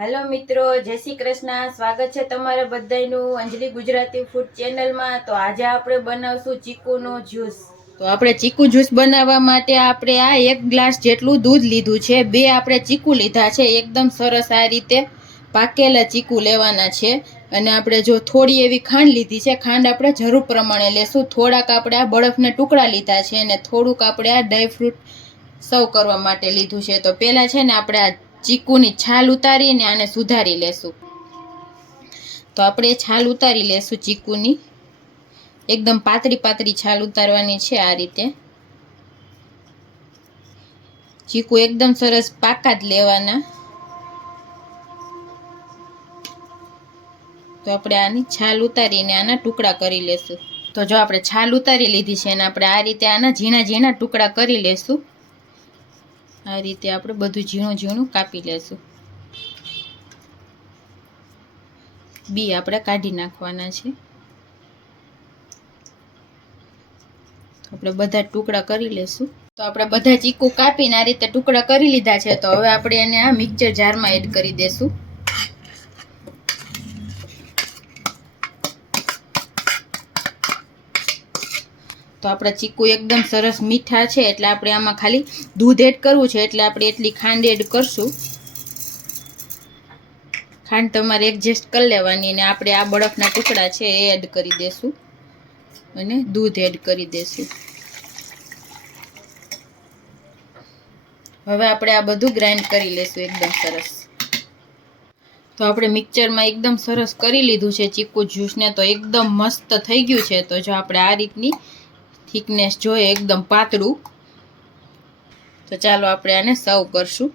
Hello मित्रों, जय श्री कृष्ण। स्वागत है तमारे बधाईનું अंजलि गुजराती फूड चेनल में। तो आज આપણે બનાવશું ચીકુનો જ્યુસ। તો આપણે ચીકુ જ્યુસ બનાવવા માટે આપણે આ 1 ગ્લાસ જેટલું દૂધ લીધું છે, 2 આપણે ચીકુ લીધા છે, એકદમ સરસ આ રીતે પાકેલા ચીકુ લેવાના છે અને આપણે જો થોડી એવી ખાંડ લીધી છે, ખાંડ આપણે જરૂર પ્રમાણે લેશું। થોડાક આપણે આ બરફના ટુકડા લીધા છે અને થોડુંક આપણે આ ડ્રાય ફ્રૂટ સર્વ કરવા માટે લીધું છે। તો પહેલા છે ને આપણે આ ચીકુની છાલ ઉતારીને આને સુધારી લેશું। તો આપણે છાલ ઉતારી લેશું ચીકુની, એકદમ પાતળી પાતળી છાલ ઉતારવાની છે। આ રીતે ચીકુ એકદમ સરસ પાકા જ લેવાના। તો આપણે આની છાલ ઉતારીને આના ટુકડા કરી લેશું। તો જો આપણે છાલ ઉતારી લીધી છે અને આપણે આ રીતે આના ઝીણા ઝીણા ટુકડા કરી લેશું। આ રીતે આપણે બધું ઝીણું ઝીણું કાપી લેશું। બી આપણે કાઢી નાખવાના છે। આપણે બધા ટુકડા કરી લેશું। તો આપણે બધા ચીકુ કાપીને આ રીતે ટુકડા કરી લીધા છે। તો હવે આપણે એને આ મિક્સર જારમાં એડ કરી દેશું। તો આપણા ચીકુ એકદમ સરસ મીઠા છે એટલે આપણે આમાં ખાલી દૂધ એડ કરવું છે, એટલે આપણે એટલી ખાંડ એડ કરશું। ખાંડ તમારે એડજસ્ટ કરી લેવાની અને આપણે આ બરફના ટુકડા છે એ એડ કરી દેશું અને દૂધ એડ કરી દેશું। હવે આપણે આ બધું ગ્રાઇન્ડ કરી લેશું એકદમ સરસ। તો આપણે મિક્સરમાં એકદમ સરસ કરી લીધું છે ચીકુ જ્યુસને। તો એકદમ મસ્ત થઈ ગયું છે। તો જો આપણે આ રીતની થિકનેસ જોઈએ એકદમ પાતળું, તો ચાલો આપણે આને સર્વ કરશું।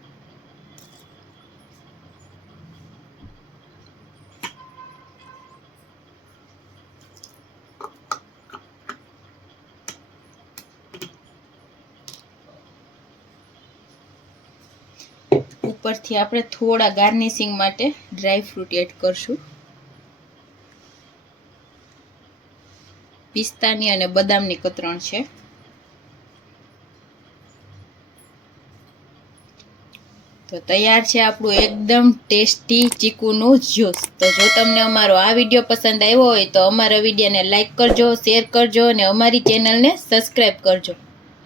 ઉપરથી આપણે થોડા ગાર્નિશિંગ માટે ડ્રાય ફ્રૂટ એડ કરશું। પિસ્તાની અને બદામની કતરણ છે। તો તૈયાર છે આપણું એકદમ ટેસ્ટી ચીકુનું જ્યુસ। તો જો તમને અમારો આ વિડીયો પસંદ આવ્યો હોય તો અમારા વિડીયોને લાઈક કરજો, શેર કરજો અને અમારી ચેનલને સબસ્ક્રાઈબ કરજો।